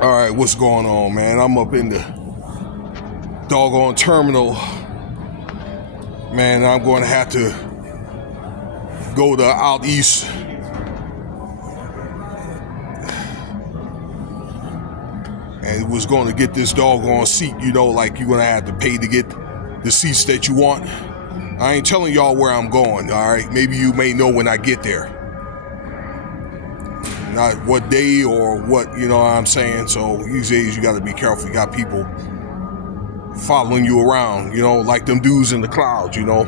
All right, what's going on, man? I'm up in the doggone terminal. Man, I'm going to have to go to out east. And was going to get this doggone seat, like you're going to have to pay to get the seats that you want. I ain't telling y'all where I'm going, all right? Maybe you may know when I get there. Not what day or what, you know what I'm saying? So these days you got to be careful. You got people following you around, like them dudes in the clouds, y'all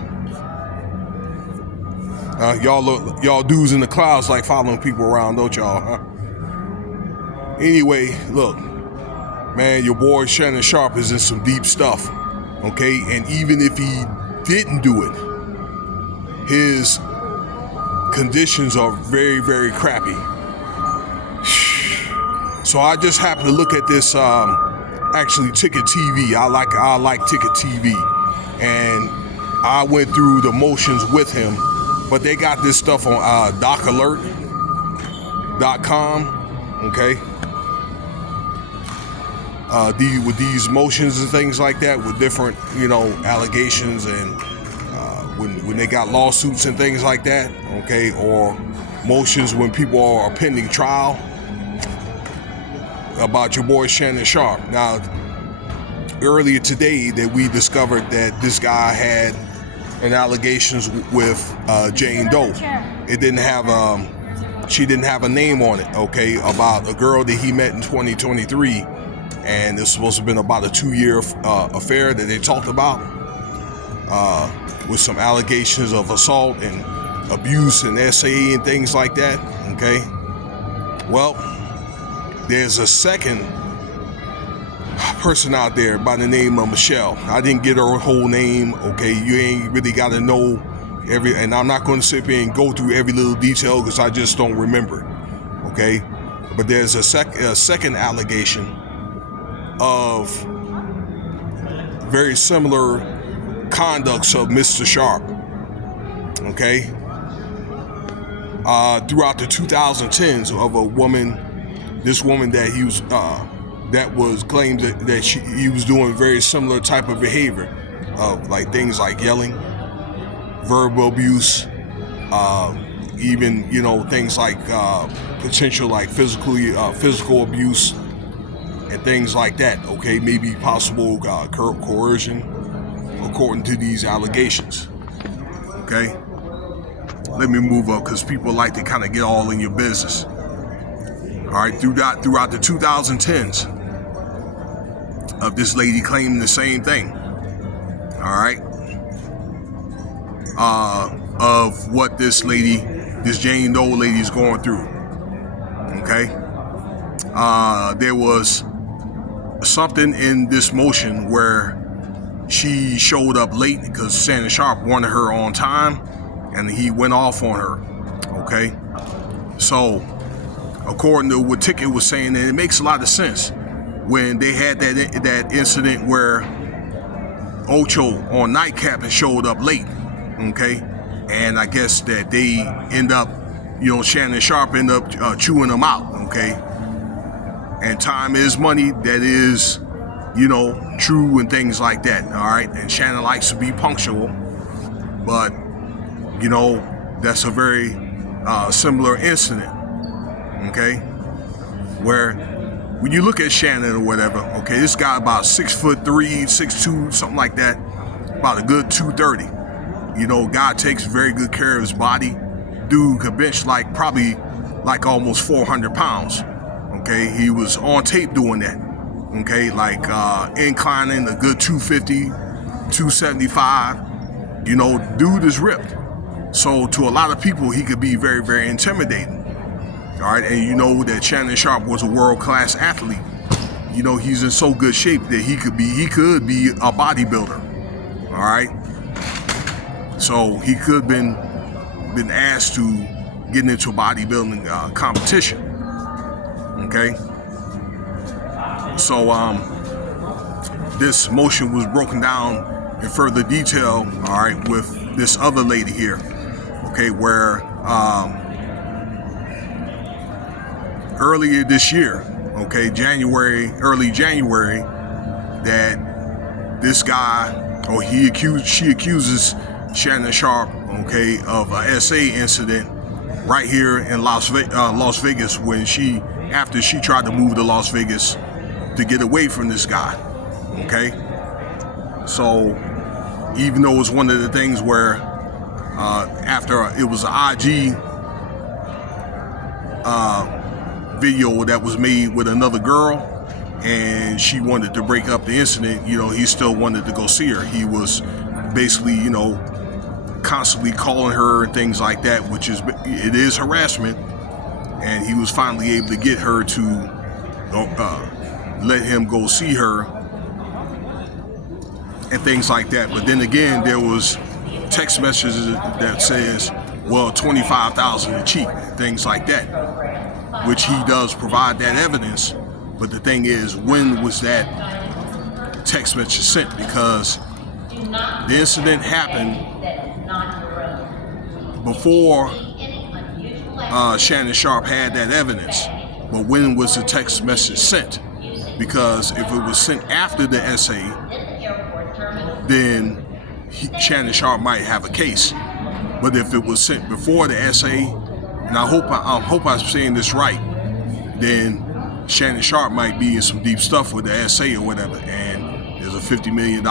dudes in the clouds like following people around, don't y'all, huh? Anyway, look, man, your boy Shannon Sharpe is in some deep stuff, okay? And even if he didn't do it, his conditions are very, very crappy. So I just happened to look at this, actually Ticket TV. I like Ticket TV, and I went through the motions with him. But they got this stuff on docalert.com, okay? With these motions and things like that, with different, allegations and when they got lawsuits and things like that, okay, or motions when people are pending trial about your boy Shannon Sharpe. Now, earlier today that we discovered that this guy had an allegations with Jane Doe. It didn't have she didn't have a name on it, okay, about a girl that he met in 2023, and it's supposed to have been about a 2-year affair that they talked about, with some allegations of assault and abuse and SA and things like that, okay? Well, there's a second person out there by the name of Michelle. I didn't get her whole name, okay? You ain't really got to know and I'm not going to sit here and go through every little detail because I just don't remember, okay? But there's a second allegation of very similar conducts of Mr. Sharpe, okay? Throughout the 2010s of this woman that he was, that was claimed that he was doing very similar type of behavior of like things like yelling, verbal abuse, even, things like potential like physical abuse and things like that, okay? Maybe possible coercion according to these allegations, okay? Let me move up because people like to kind of get all in your business. All right, throughout the 2010s of this lady claiming the same thing, all right, of what this Jane Doe lady is going through, okay? There was something in this motion where she showed up late because Shannon Sharpe wanted her on time, and he went off on her, okay? So, according to what Ticket was saying, and it makes a lot of sense, when they had that incident where Ocho on Nightcap had showed up late, okay? And I guess that they end up, Shannon Sharpe end up chewing them out, okay? And time is money, that is, true and things like that, all right? And Shannon likes to be punctual, but, that's a very similar incident, okay? Where when you look at Shannon or whatever, okay, this guy about 6'3", 6'2", something like that, about a good 230. God takes very good care of his body. Dude could bench probably almost 400 pounds. Okay, he was on tape doing that. Okay, inclining a good 250, 275. Dude is ripped. So to a lot of people, he could be very, very intimidating. All right, and that Shannon Sharpe was a world-class athlete. He's in so good shape that he could be a bodybuilder. All right, so he could been asked to get into a bodybuilding competition. Okay, so this motion was broken down in further detail. All right, with this other lady here. Okay, where earlier this year, okay, early January, that this guy, or she accuses Shannon Sharpe, okay, of a SA incident right here in Las Vegas after she tried to move to Las Vegas to get away from this guy, okay? So even though it's one of the things where after it was an IG video that was made with another girl, and she wanted to break up the incident, he still wanted to go see her. He was basically, constantly calling her and things like that, it is harassment, and he was finally able to get her to let him go see her and things like that. But then again, there was text messages that says, well, 25,000 to cheat, things like that, which he does provide that evidence. But the thing is, when was that text message sent? Because the incident happened before Shannon Sharpe had that evidence. But when was the text message sent? Because if it was sent after the essay, then Shannon Sharpe might have a case. But if it was sent before the essay, and I hope I'm saying this right, then Shannon Sharpe might be in some deep stuff with the essay or whatever, and there's a $50 million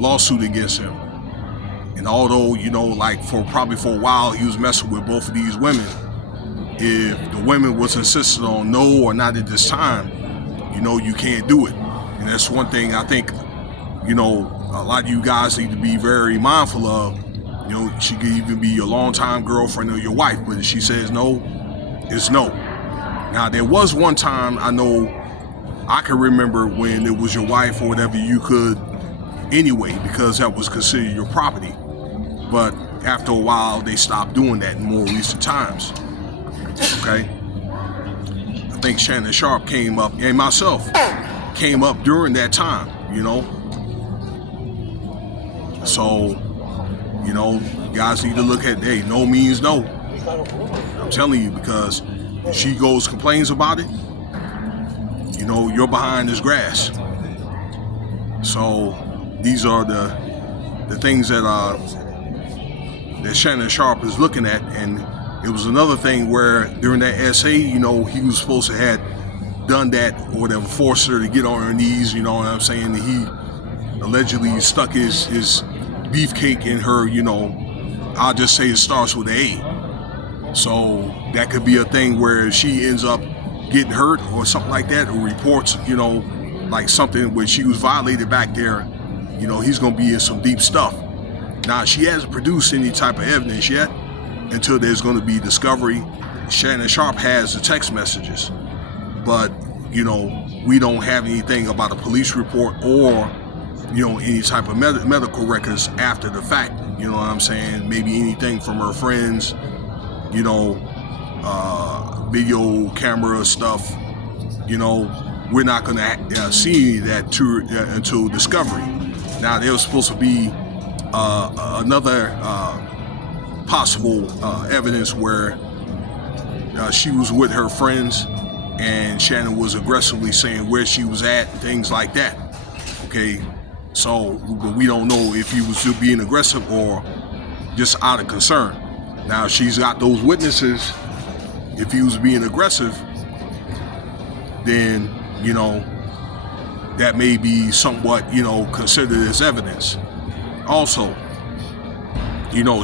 lawsuit against him. And although, probably for a while he was messing with both of these women, if the women was insistent on no or not at this time, you can't do it. And that's one thing I think, a lot of you guys need to be very mindful of. She could even be your longtime girlfriend or your wife, but if she says no, it's no. Now, there was one time I can remember when it was your wife or whatever, you could anyway, because that was considered your property. But after a while, they stopped doing that in more recent times. Okay? I think Shannon Sharpe came up, and myself came up during that time, So, you guys need to look at, hey, no means no. I'm telling you, because if she goes complains about it, you're behind this grass. So these are the things that Shannon Sharpe is looking at. And it was another thing where during that essay, he was supposed to have done that or whatever, forced her to get on her knees, you know what I'm saying? He allegedly stuck his beefcake in her, I'll just say it starts with A. So that could be a thing where she ends up getting hurt or something like that, or reports, like something where she was violated back there, he's going to be in some deep stuff. Now, she hasn't produced any type of evidence yet until there's going to be discovery. Shannon Sharpe has the text messages, but, we don't have anything about a police report or, any type of medical records after the fact. You know what I'm saying? Maybe anything from her friends, video camera stuff, we're not going to see any of that until discovery. Now, there was supposed to be another possible evidence where she was with her friends and Shannon was aggressively saying where she was at, things like that. Okay, so we don't know if he was being aggressive or just out of concern. Now, she's got those witnesses. If he was being aggressive, then, that may be somewhat, considered as evidence. Also,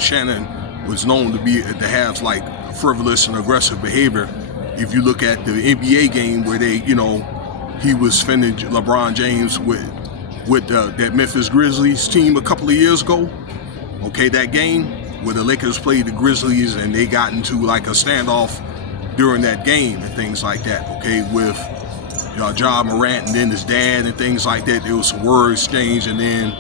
Shannon was known to have like frivolous and aggressive behavior. If you look at the NBA game where he was defending LeBron James with that Memphis Grizzlies team a couple of years ago. Okay, that game where the Lakers played the Grizzlies and they got into like a standoff during that game and things like that. Okay, with Ja Morant and then his dad and things like that. There was some word exchange, and then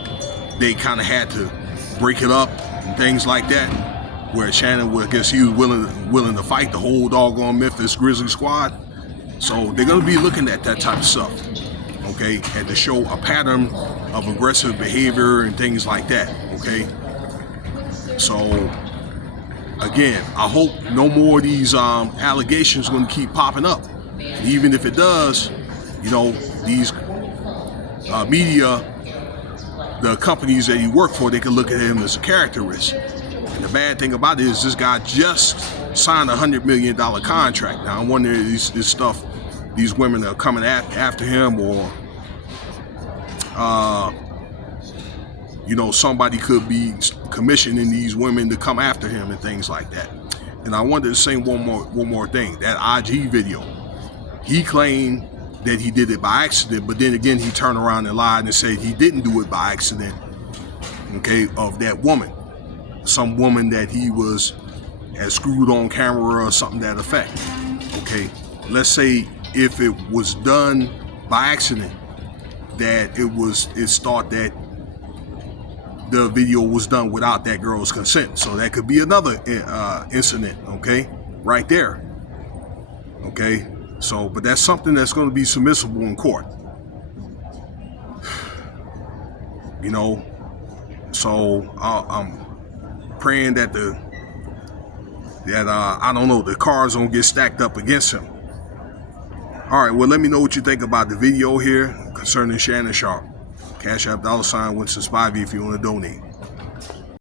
they kind of had to break it up and things like that. Where Shannon, I guess he was willing to fight the whole doggone Memphis Grizzlies squad. So they're going to be looking at that type of stuff, okay, and to show a pattern of aggressive behavior and things like that, okay. So again, I hope no more of these allegations going to keep popping up. And even if it does, you know, these media, the companies that you work for, they can look at him as a character risk. And the bad thing about it is this guy just signed a $100 million contract. Now, I wonder if this stuff, these women are coming after him, or you know, somebody could be commissioning these women to come after him and things like that. And I wanted to say one more thing. That IG video, he claimed that he did it by accident, but then again, he turned around and lied and said he didn't do it by accident, okay, of that woman. Some woman that he had screwed on camera or something to that effect. Okay, let's say if it was done by accident, that it's thought that the video was done without that girl's consent. So that could be another incident, okay, right there. Okay, so, but that's something that's going to be submissible in court. You know, so I'm praying that I don't know, the cards don't get stacked up against him. All right, well, let me know what you think about the video here concerning Shannon Sharpe. Cash App $Winston Spivey if you want to donate.